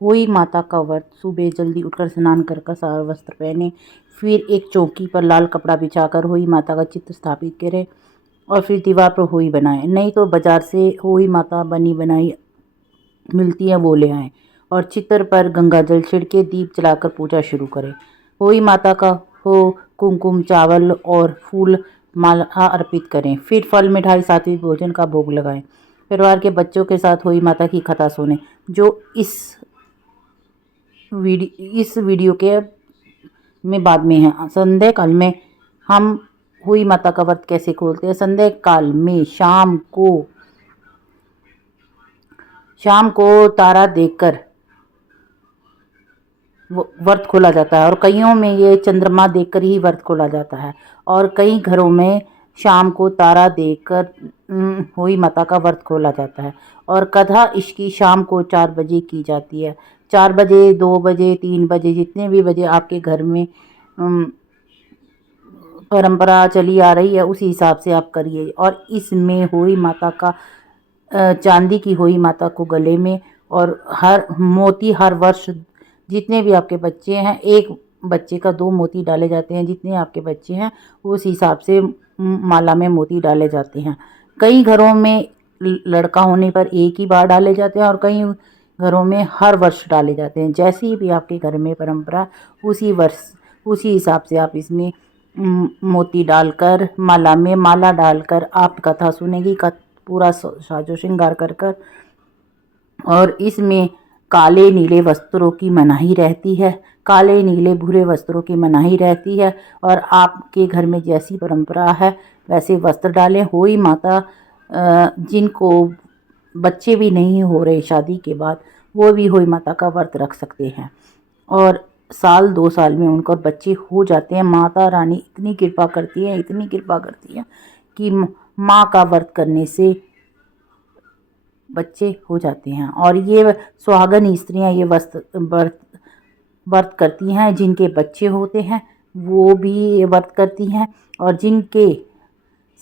हुई माता का व्रत। सुबह जल्दी उठकर स्नान कर सारा वस्त्र पहने, फिर एक चौकी पर लाल कपड़ा बिछाकर हुई माता का चित्र स्थापित करें और फिर दीवार पर हुई बनाएं। नहीं तो बाजार से हुई माता बनी बनाई मिलती है, वो ले आएं और चित्र पर गंगा जल छिड़के दीप जलाकर पूजा शुरू करें। हुई माता का हो कुमकुम चावल और फूल माला अर्पित करें। फिर फल मिठाई सात्विक भोजन का भोग लगाएं। परिवार के बच्चों के साथ हुई माता की कथा सुने, जो इस वीडियो के में बाद में है। संध्या काल में हम हुई माता का व्रत कैसे खोलते हैं। संध्या काल में शाम को तारा देखकर व्रत खोला जाता है और कईयों में ये चंद्रमा देखकर ही व्रत खोला जाता है और कई घरों में शाम को तारा देखकर हुई माता का व्रत खोला जाता है। और कथा इसकी शाम को 4 बजे की जाती है। 4 बजे, 2 बजे, 3 बजे, जितने भी बजे आपके घर में परंपरा चली आ रही है उसी हिसाब से आप करिए। और इसमें हुई माता का चांदी की हुई माता को गले में और हर मोती हर वर्ष जितने भी आपके बच्चे हैं, एक बच्चे का 2 मोती डाले जाते हैं। जितने आपके बच्चे हैं उस हिसाब से माला में मोती डाले जाते हैं। कई घरों में लड़का होने पर एक ही बार डाले जाते हैं और कई घरों में हर वर्ष डाले जाते हैं। जैसी भी आपके घर में परंपरा उसी हिसाब से आप इसमें मोती डालकर माला डालकर आप कथा सुनेगी। पूरा साजो श्रृंगार कर और इसमें काले नीले वस्त्रों की मनाही रहती है। काले नीले भूरे वस्त्रों की मनाही रहती है और आपके घर में जैसी परंपरा है वैसे वस्त्र डालें। हुई माता जिनको बच्चे भी नहीं हो रहे शादी के बाद, वो भी हुई माता का व्रत रख सकते हैं और साल 2 साल में उनको बच्चे हो जाते हैं। माता रानी इतनी कृपा करती है कि माँ का व्रत करने से बच्चे हो जाते हैं। और ये सुहागन स्त्रियां ये व्रत करती हैं। जिनके बच्चे होते हैं वो भी ये व्रत करती हैं और जिनके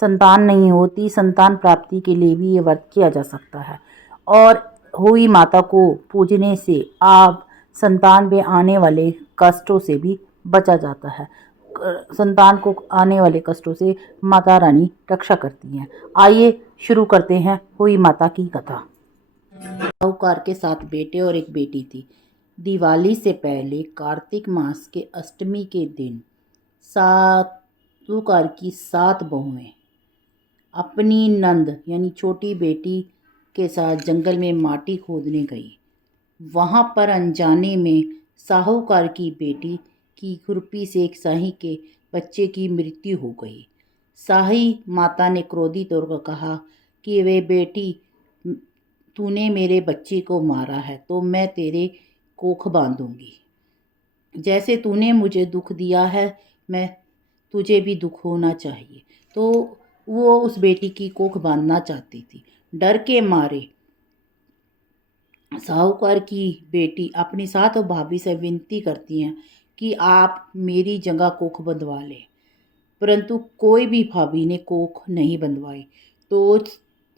संतान नहीं होती, संतान प्राप्ति के लिए भी ये व्रत किया जा सकता है। और हुई माता को पूजने से आप संतान में आने वाले कष्टों से भी बचा जाता है। संतान को आने वाले कष्टों से माता रानी रक्षा करती हैं। आइए शुरू करते हैं हुई माता की कथा। साहूकार के 7 बेटे और एक बेटी थी। दिवाली से पहले कार्तिक मास के अष्टमी के दिन साहूकार की 7 बहुएं अपनी नंद यानी छोटी बेटी के साथ जंगल में माटी खोदने गई। वहां पर अनजाने में साहूकार की बेटी की खुरपी से एक शाही के बच्चे की मृत्यु हो गई। शाही माता ने क्रोधित होकर कहा कि वे बेटी, तूने मेरे बच्चे को मारा है तो मैं तेरे कोख बांधूंगी। जैसे तूने मुझे दुख दिया है मैं तुझे भी दुख होना चाहिए। तो वो उस बेटी की कोख बांधना चाहती थी। डर के मारे साहूकार की बेटी अपनी 7 भाभी से विनती करती हैं कि आप मेरी जगह कोख बंधवा लें, परंतु कोई भी भाभी ने कोख नहीं बंधवाई। तो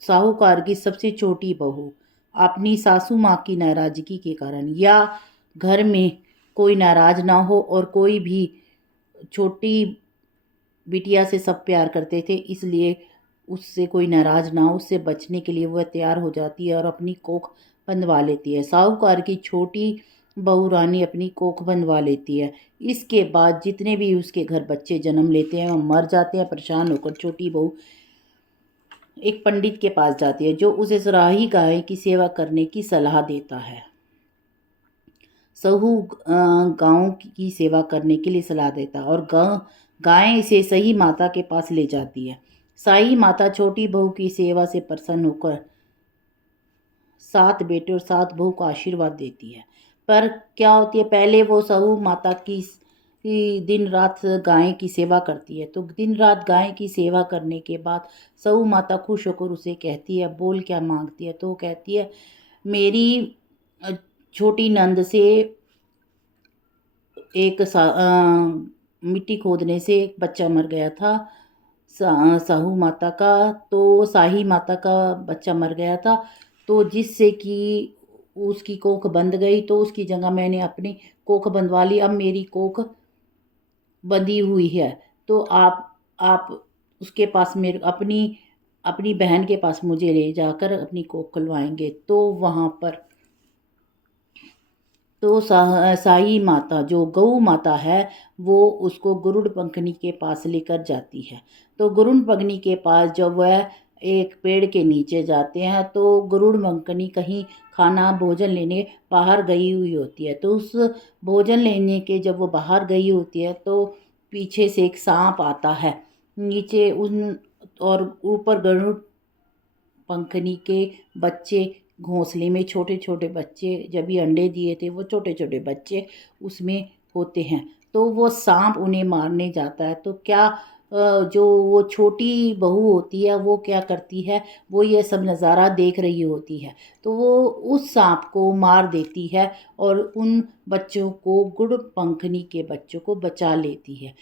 साहूकार की सबसे छोटी बहू अपनी सासू माँ की नाराजगी के कारण, या घर में कोई नाराज ना हो और कोई भी छोटी बिटिया से सब प्यार करते थे, इसलिए उससे कोई नाराज ना हो, उससे बचने के लिए वह तैयार हो जाती है और अपनी कोख बंधवा लेती है। साहूकार की छोटी बहू रानी अपनी कोख बंधवा लेती है। इसके बाद जितने भी उसके घर बच्चे जन्म लेते हैं वो मर जाते हैं। परेशान होकर छोटी बहू एक पंडित के पास जाती है जो उसे सुराही गाय की सेवा करने की सलाह देता है। सहू गायों की सेवा करने के लिए सलाह देता है और गायें इसे सही माता के पास ले जाती है। साई माता छोटी बहू की सेवा से प्रसन्न होकर 7 बेटे और 7 बहू को आशीर्वाद देती है। पर क्या होती है, पहले वो सहू माता की दिन रात गाय की सेवा करती है। तो दिन रात गाय की सेवा करने के बाद सहू माता खुश होकर उसे कहती है, बोल क्या मांगती है। तो वो कहती है, मेरी छोटी नंद से एक मिट्टी खोदने से एक बच्चा मर गया था साहू माता का, तो शाही माता का बच्चा मर गया था। तो जिससे कि उसकी कोख बंद गई तो उसकी जगह मैंने अपनी कोख बंधवा ली। अब मेरी कोख बंधी हुई है, तो आप उसके पास मेरे अपनी अपनी बहन के पास मुझे ले जाकर अपनी कोख खुलवाएंगे। तो वहाँ पर तो साई माता जो गौ माता है वो उसको गरुड़ पंखनी के पास लेकर जाती है। तो गरुड़ पंखनी के पास जब वह एक पेड़ के नीचे जाते हैं तो गरुड़ पंखनी कहीं खाना भोजन लेने बाहर गई हुई होती है। तो उस भोजन लेने के जब वो बाहर गई होती है तो पीछे से एक सांप आता है नीचे उन, और ऊपर गरुड़ पंखनी के बच्चे घोंसले में, छोटे छोटे बच्चे जब भी अंडे दिए थे वो छोटे छोटे बच्चे उसमें होते हैं। तो वो सांप उन्हें मारने जाता है। तो क्या जो वो छोटी बहू होती है वो क्या करती है, वो ये सब नज़ारा देख रही होती है। तो वो उस सांप को मार देती है और उन बच्चों को, गुड़ पंखनी के बच्चों को बचा लेती है।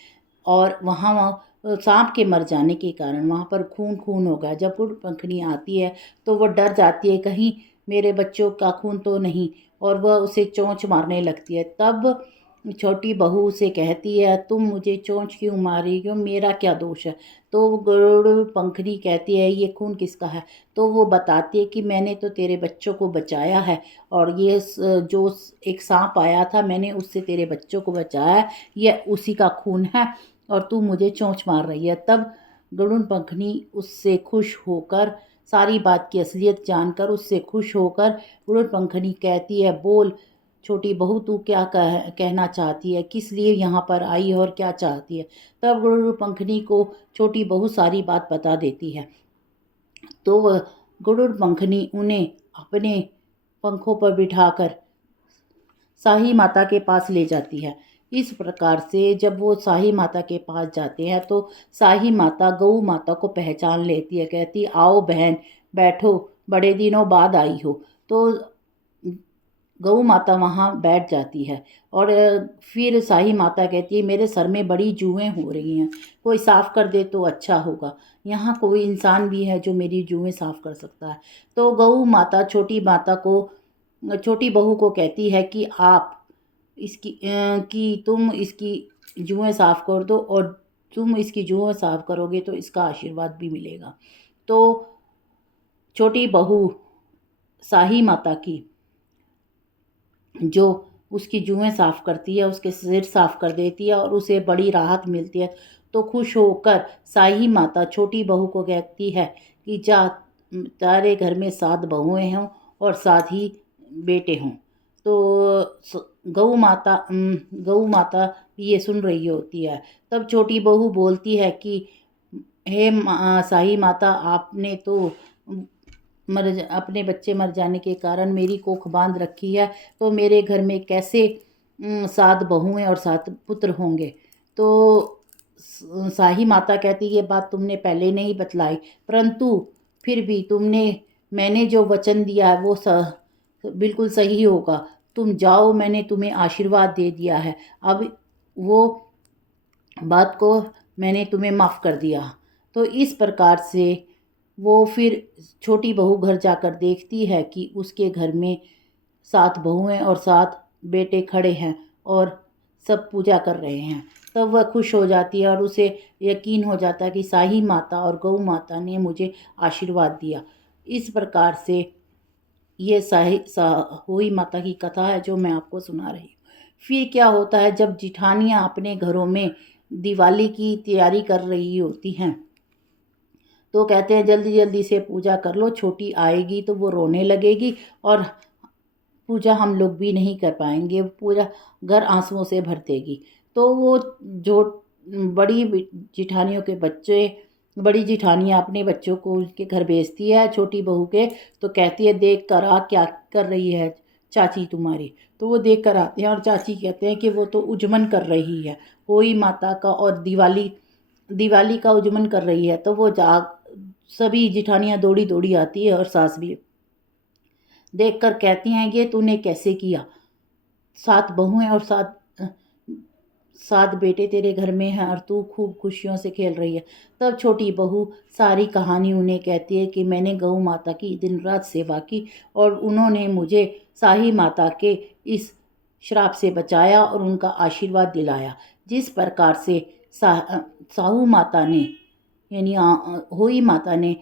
और वहाँ सांप के मर जाने के कारण वहाँ पर खून खून हो गया। जब गुड़ पंखनी आती है तो वो डर जाती है कहीं मेरे बच्चों का खून तो नहीं, और वह उसे चोंच मारने लगती है। तब छोटी बहू उसे कहती है तुम मुझे चोंच क्यों मारी, क्यों, मेरा क्या दोष है। तो गरुड़ पंखनी कहती है ये खून किसका है। तो वो बताती है कि मैंने तो तेरे बच्चों को बचाया है, और ये जो एक सांप आया था मैंने उससे तेरे बच्चों को बचाया है, ये उसी का खून है और तू मुझे चोंच मार रही है। तब गरुड़ पंखनी उससे खुश होकर, सारी बात की असलियत जानकर उससे खुश होकर गरुड़ पंखनी कहती है बोल छोटी बहू तू क्या कहना चाहती है, किस लिए यहाँ पर आई है और क्या चाहती है। तब गरुड़ पंखनी को छोटी बहू सारी बात बता देती है। तो वह गरुड़ पंखनी उन्हें अपने पंखों पर बिठाकर शाही माता के पास ले जाती है। इस प्रकार से जब वो शाही माता के पास जाते हैं तो शाही माता गऊ माता को पहचान लेती है, कहती आओ बहन बैठो, बड़े दिनों बाद आई हो। तो गऊ माता वहाँ बैठ जाती है और फिर शाही माता कहती है मेरे सर में बड़ी जुएँ हो रही हैं, कोई साफ़ कर दे तो अच्छा होगा, यहाँ कोई इंसान भी है जो मेरी जुएँ साफ़ कर सकता है। तो गऊ माता छोटी बहू को कहती है कि आप कि तुम इसकी जुएँ साफ़ कर दो, और तुम इसकी जुएँ साफ़ करोगे तो इसका आशीर्वाद भी मिलेगा। तो छोटी बहू शाही माता की जो उसकी जुएँ साफ़ करती है, उसके सिर साफ़ कर देती है और उसे बड़ी राहत मिलती है। तो खुश होकर शाही माता छोटी बहू को कहती है कि जा तेरे घर में 7 बहुएँ हों और 7 ही बेटे हों। तो गऊ माता ये सुन रही होती है। तब छोटी बहू बोलती है कि हे शाही माता आपने तो अपने बच्चे मर जाने के कारण मेरी कोख बांध रखी है, तो मेरे घर में कैसे 7 बहुएं और 7 पुत्र होंगे। तो शाही माता कहती ये बात तुमने पहले नहीं बतलाई, परंतु फिर भी मैंने जो वचन दिया है वो बिल्कुल सही होगा। तुम जाओ, मैंने तुम्हें आशीर्वाद दे दिया है, अब वो बात को मैंने तुम्हें माफ़ कर दिया। तो इस प्रकार से वो फिर छोटी बहू घर जाकर देखती है कि उसके घर में 7 बहुएं और 7 बेटे खड़े हैं और सब पूजा कर रहे हैं। तब वह खुश हो जाती है और उसे यकीन हो जाता है कि शाही माता और गऊ माता ने मुझे आशीर्वाद दिया। इस प्रकार से ये साहोई माता की कथा है जो मैं आपको सुना रही हूँ। फिर क्या होता है, जब जिठानियाँ अपने घरों में दिवाली की तैयारी कर रही होती हैं तो कहते हैं जल्दी जल्दी से पूजा कर लो, छोटी आएगी तो वो रोने लगेगी और पूजा हम लोग भी नहीं कर पाएंगे, पूरा घर आंसुओं से भर देगी। तो वो जो बड़ी जिठानियों के बच्चे बड़ी जिठानियाँ अपने बच्चों को उनके घर भेजती है छोटी बहू के, तो कहती है देख कर आ क्या कर रही है चाची तुम्हारी। तो वो देख कर आते हैं और चाची कहते हैं कि वो तो उजमन कर रही है होई माता का, और दिवाली का उजमन कर रही है। तो वो सभी जिठानियाँ दौड़ी दौड़ी आती है और सास भी देखकर कहती हैं ये तूने कैसे किया, 7 बहुएं और 7 बेटे तेरे घर में हैं और तू खूब खुशियों से खेल रही है। तब छोटी बहू सारी कहानी उन्हें कहती है कि मैंने गौ माता की दिन रात सेवा की और उन्होंने मुझे शाही माता के इस श्राप से बचाया और उनका आशीर्वाद दिलाया। जिस प्रकार से साहू माता ने यानी होई माता ने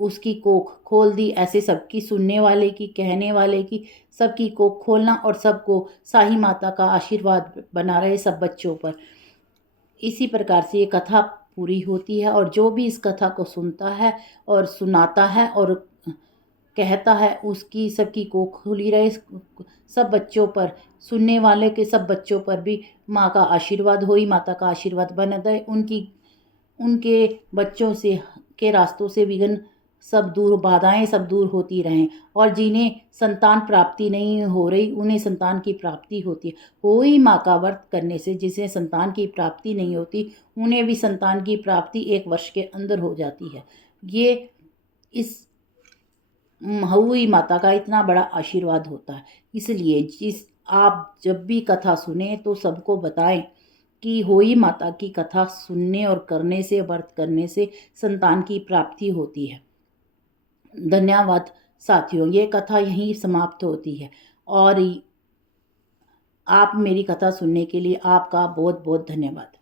उसकी कोख खोल दी, ऐसे सबकी सुनने वाले की, कहने वाले की, सबकी कोख खोलना और सबको शाही माता का आशीर्वाद बना रहे सब बच्चों पर। इसी प्रकार से ये कथा पूरी होती है और जो भी इस कथा को सुनता है और सुनाता है और कहता है उसकी सबकी कोख खुली रहे सब बच्चों पर, सुनने वाले के सब बच्चों पर भी माँ का आशीर्वाद, होई माता का आशीर्वाद बना रहे, उनके बच्चों से के रास्तों से विघ्न सब दूर, बाधाएं सब दूर होती रहें और जिन्हें संतान प्राप्ति नहीं हो रही उन्हें संतान की प्राप्ति होती है। होई माँ का व्रत करने से जिसे संतान की प्राप्ति नहीं होती उन्हें भी संतान की प्राप्ति 1 वर्ष के अंदर हो जाती है। ये इस होई माता का इतना बड़ा आशीर्वाद होता है। इसलिए आप जब भी कथा सुने तो सबको बताएं कि होई माता की कथा सुनने और करने से, व्रत करने से संतान की प्राप्ति होती है। धन्यवाद साथियों, ये कथा यहीं समाप्त होती है और आप मेरी कथा सुनने के लिए आपका बहुत बहुत धन्यवाद।